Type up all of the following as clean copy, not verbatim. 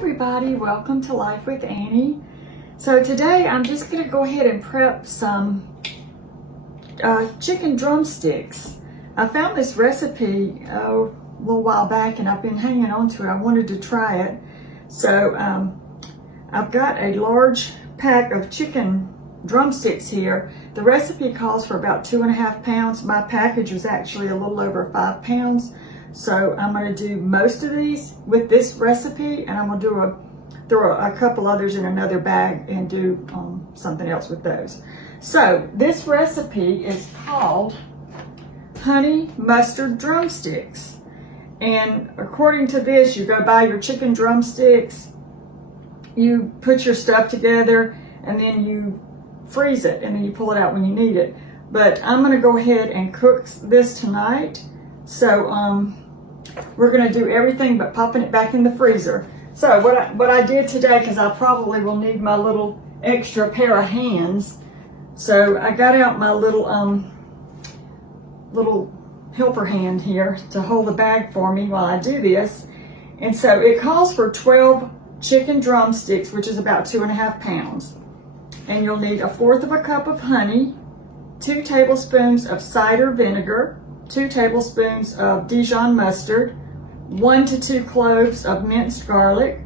everybody, welcome to Life with Annie. So today I'm just going to go ahead and prep some chicken drumsticks. I found this recipe a little while back and I've been hanging on to it. I wanted to try it. So I've got a large pack of chicken drumsticks here. The recipe calls for about 2.5 pounds. My package is actually a little over 5 pounds. So I'm going to do most of these with this recipe, and I'm going to throw a couple others in another bag and do something else with those. So this recipe is called honey mustard drumsticks. And according to this, you go buy your chicken drumsticks, you put your stuff together, and then you freeze it, and then you pull it out when you need it. But I'm going to go ahead and cook this tonight. So we're going to do everything but popping it back in the freezer. So what I did today, because I probably will need my little extra pair of hands, so I got out my little helper hand here to hold the bag for me while I do this. And so it calls for 12 chicken drumsticks, which is about 2.5 pounds. And you'll need 1/4 cup of honey, 2 tablespoons of cider vinegar, 2 tablespoons of Dijon mustard, 1 to 2 cloves of minced garlic,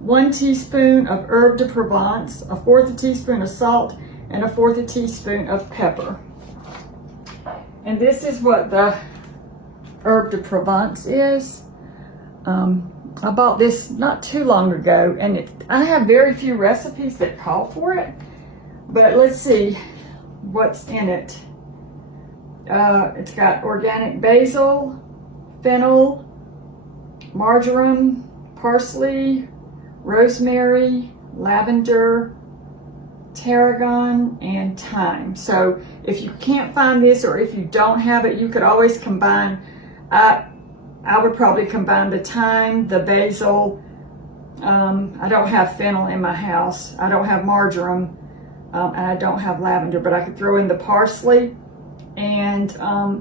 1 teaspoon of herb de Provence, 1/4 teaspoon of salt, and 1/4 teaspoon of pepper. And this is what the herb de Provence is. I bought this not too long ago, and I have very few recipes that call for it, but let's see what's in it. It's got organic basil, fennel, marjoram, parsley, rosemary, lavender, tarragon, and thyme. So if you can't find this, or if you don't have it, you could always combine. I would probably combine the thyme, the basil. I don't have fennel in my house. I don't have marjoram, and I don't have lavender, but I could throw in the parsley and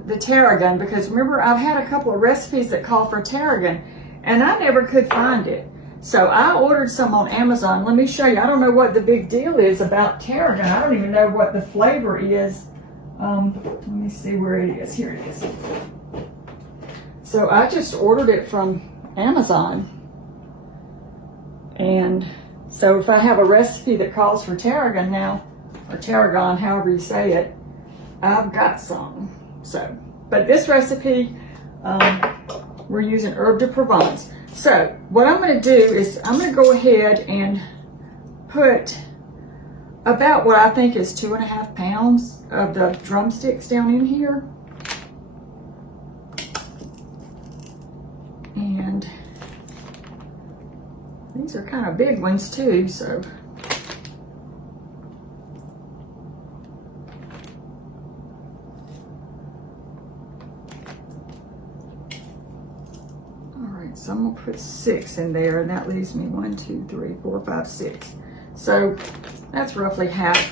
the tarragon, because remember, I've had a couple of recipes that call for tarragon and I never could find it. So I ordered some on Amazon. Let me show you. I don't know what the big deal is about tarragon. I don't even know what the flavor is. Let me see where it is. Here it is. So I just ordered it from Amazon. And so if I have a recipe that calls for tarragon now, or tarragon, however you say it, I've got some. So, but this recipe, we're using herb de Provence. So what I'm going to do is I'm going to go ahead and put about what I think is 2.5 pounds of the drumsticks down in here. And these are kind of big ones too, so. So I'm going to put 6 in there, and that leaves me 1, 2, 3, 4, 5, 6. So that's roughly half.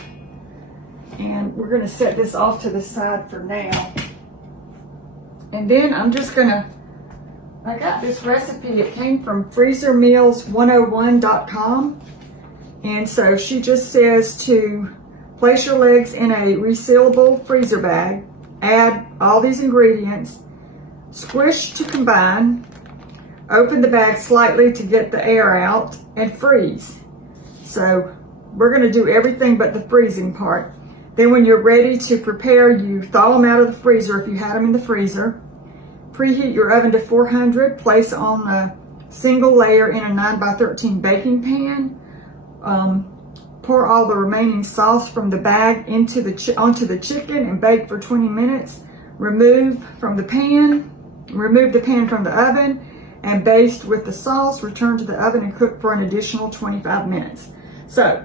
And we're going to set this off to the side for now. And then I'm just going to, I got this recipe. It came from freezermeals101.com. And so she just says to place your legs in a resealable freezer bag, add all these ingredients, squish to combine, open the bag slightly to get the air out, and freeze. So we're going to do everything but the freezing part. Then when you're ready to prepare, you thaw them out of the freezer if you had them in the freezer. Preheat your oven to 400. Place on a single layer in a 9x13 baking pan. Pour all the remaining sauce from the bag onto the chicken and bake for 20 minutes. Remove the pan from the oven, and baste with the sauce. Return to the oven and cook for an additional 25 minutes. So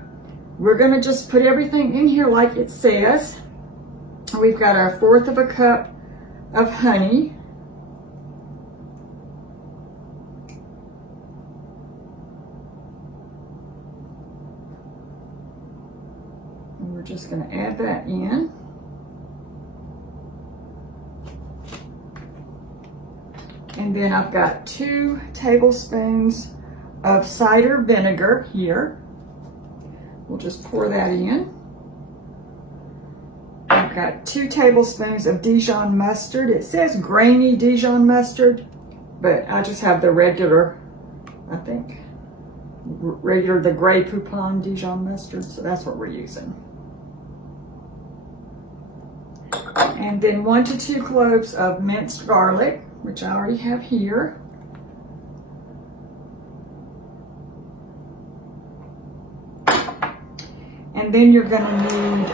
we're going to just put everything in here like it says. We've got our 1/4 cup of honey. And we're just going to add that in. And then I've got 2 tablespoons of cider vinegar here. We'll just pour that in. I've got 2 tablespoons of Dijon mustard. It says grainy Dijon mustard, but I just have the regular, I think, the Grey Poupon Dijon mustard, so that's what we're using. And then 1 to 2 cloves of minced garlic, which I already have here. And then you're going to need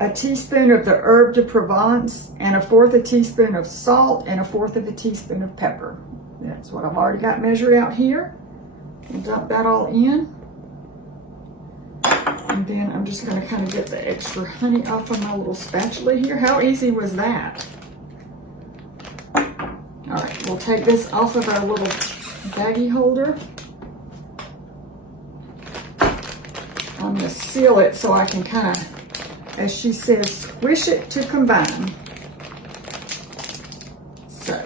a teaspoon of the herb de Provence and 1/4 teaspoon of salt and 1/4 teaspoon of pepper. That's what I've already got measured out here. I'll dump that all in. And then I'm just going to kind of get the extra honey off of my little spatula here. How easy was that? All right, we'll take this off of our little baggie holder. I'm going to seal it so I can kind of, as she says, squish it to combine. So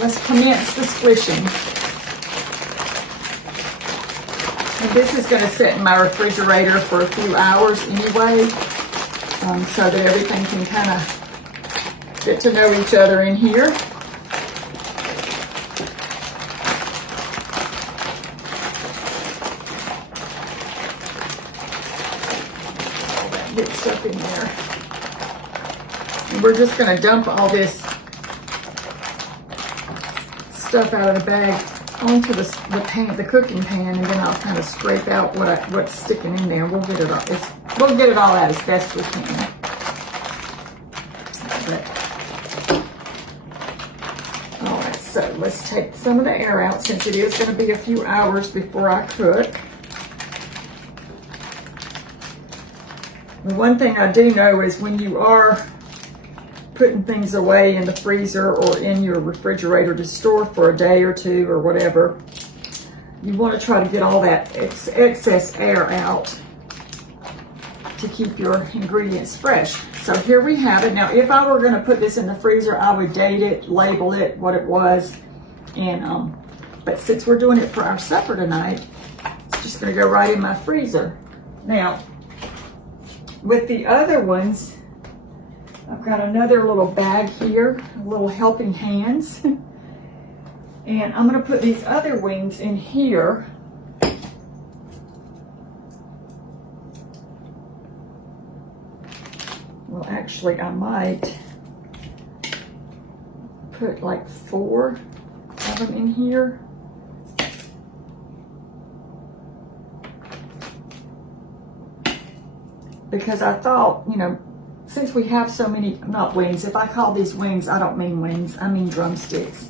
let's commence the squishing. And this is going to sit in my refrigerator for a few hours anyway, so that everything can kind of get to know each other in here. All that good stuff in there. And we're just going to dump all this stuff out of the bag onto the pan, the cooking pan, and then I'll kind of scrape out what's sticking in there. We'll get it all. We'll get it all out as best we can. All right, so let's take some of the air out since it is going to be a few hours before I cook. The one thing I do know is when you are putting things away in the freezer or in your refrigerator to store for a day or two or whatever, you want to try to get all that excess air out to keep your ingredients fresh. So here we have it. Now, if I were going to put this in the freezer, I would date it, label it, what it was, and but since we're doing it for our supper tonight, it's just going to go right in my freezer. Now, with the other ones, I've got another little bag here, little helping hands. And I'm going to put these other wings in here. Well, actually, I might put like 4 of them in here. Because I thought, you know, since we have so many, not wings, if I call these wings, I don't mean wings, I mean drumsticks.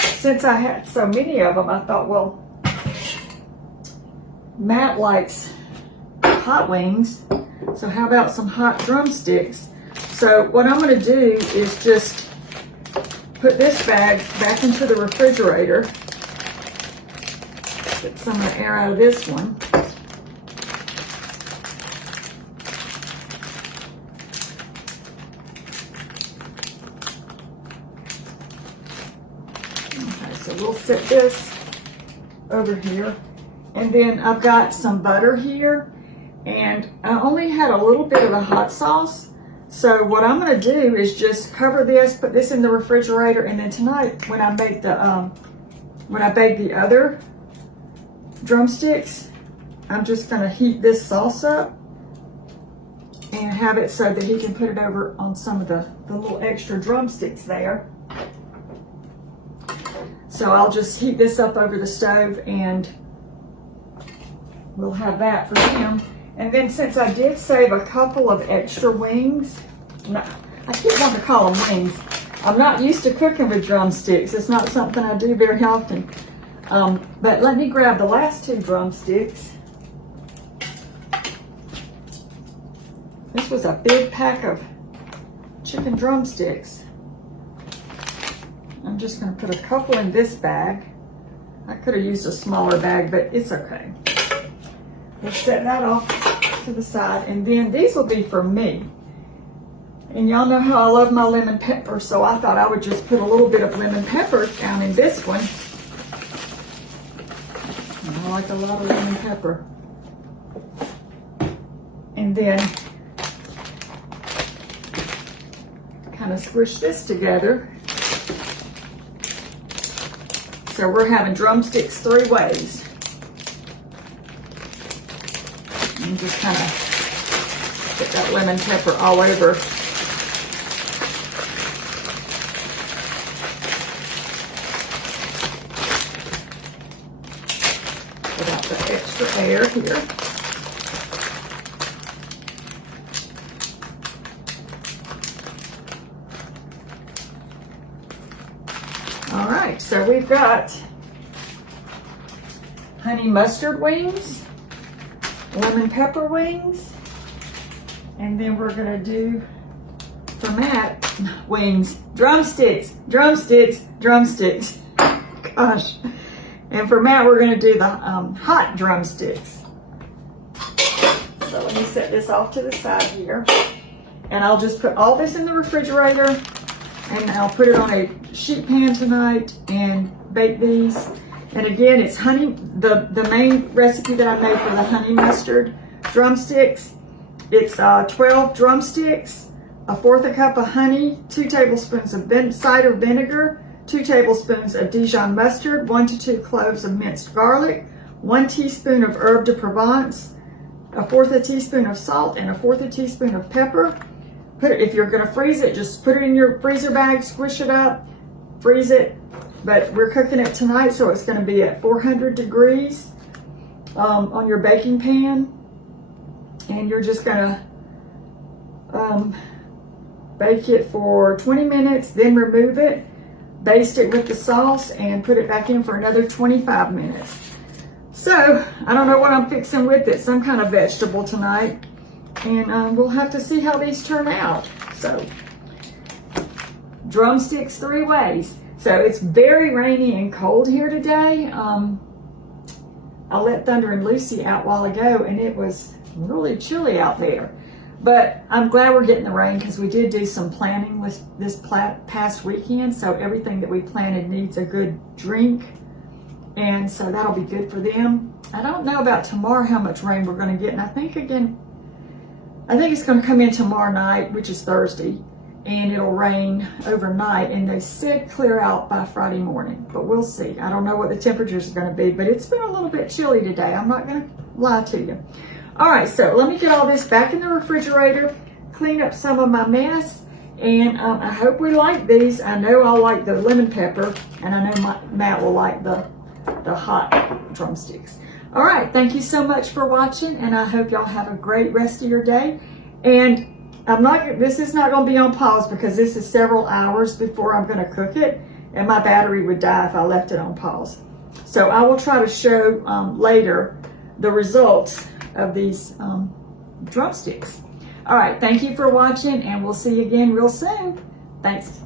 Since I had so many of them, I thought, well, Matt likes hot wings, so how about some hot drumsticks? So what I'm going to do is just put this bag back into the refrigerator, get some of the air out of this one. So we'll set this over here. And then I've got some butter here. And I only had a little bit of the hot sauce. So what I'm going to do is just cover this, put this in the refrigerator. And then tonight when I make the other drumsticks, I'm just going to heat this sauce up and have it so that he can put it over on some of the little extra drumsticks there. So I'll just heat this up over the stove and we'll have that for him. And then since I did save a couple of extra wings, I keep wanting to call them wings. I'm not used to cooking with drumsticks. It's not something I do very often. But let me grab the last 2 drumsticks. This was a big pack of chicken drumsticks. I'm just going to put a couple in this bag. I could have used a smaller bag, but it's okay. We'll set that off to the side, and then these will be for me. And y'all know how I love my lemon pepper, so I thought I would just put a little bit of lemon pepper down in this one. And I like a lot of lemon pepper. And then kind of squish this together. So we're having drumsticks 3 ways. And just kind of put that lemon pepper all over. Put out the extra air here. All right, so we've got honey mustard wings, lemon pepper wings, and then we're gonna do, for Matt, wings, drumsticks, drumsticks, drumsticks. Gosh. And for Matt, we're gonna do the hot drumsticks. So let me set this off to the side here. And I'll just put all this in the refrigerator, and I'll put it on a sheet pan tonight and bake these. And again, it's honey, the main recipe that I made for the honey mustard drumsticks. It's 12 drumsticks, 1/4 cup of honey, 2 tablespoons of cider vinegar, 2 tablespoons of Dijon mustard, 1 to 2 cloves of minced garlic, 1 teaspoon of herb de Provence, 1/4 teaspoon of salt, and 1/4 teaspoon of pepper. If you're going to freeze it, just put it in your freezer bag, squish it up, freeze it. But we're cooking it tonight, so it's going to be at 400 degrees on your baking pan. And you're just going to bake it for 20 minutes, then remove it, baste it with the sauce, and put it back in for another 25 minutes. So, I don't know what I'm fixing with it, some kind of vegetable tonight. And we'll have to see how these turn out. So, drumsticks 3 ways. So it's very rainy and cold here today. I let Thunder and Lucy out a while ago, and it was really chilly out there. But I'm glad we're getting the rain, because we did do some planting with this past weekend. So everything that we planted needs a good drink. And so that'll be good for them. I don't know about tomorrow how much rain we're going to get. And I think it's going to come in tomorrow night, which is Thursday, and it'll rain overnight, and they said clear out by Friday morning, but we'll see. I don't know what the temperatures are going to be, but it's been a little bit chilly today. I'm not going to lie to you. All right, so let me get all this back in the refrigerator, clean up some of my mess, and I hope we like these. I know I'll like the lemon pepper, and I know Matt will like the hot drumsticks. All right, thank you so much for watching, and I hope y'all have a great rest of your day. And this is not going to be on pause, because this is several hours before I'm going to cook it, and my battery would die if I left it on pause. So I will try to show later the results of these drumsticks. All right, thank you for watching, and we'll see you again real soon. Thanks.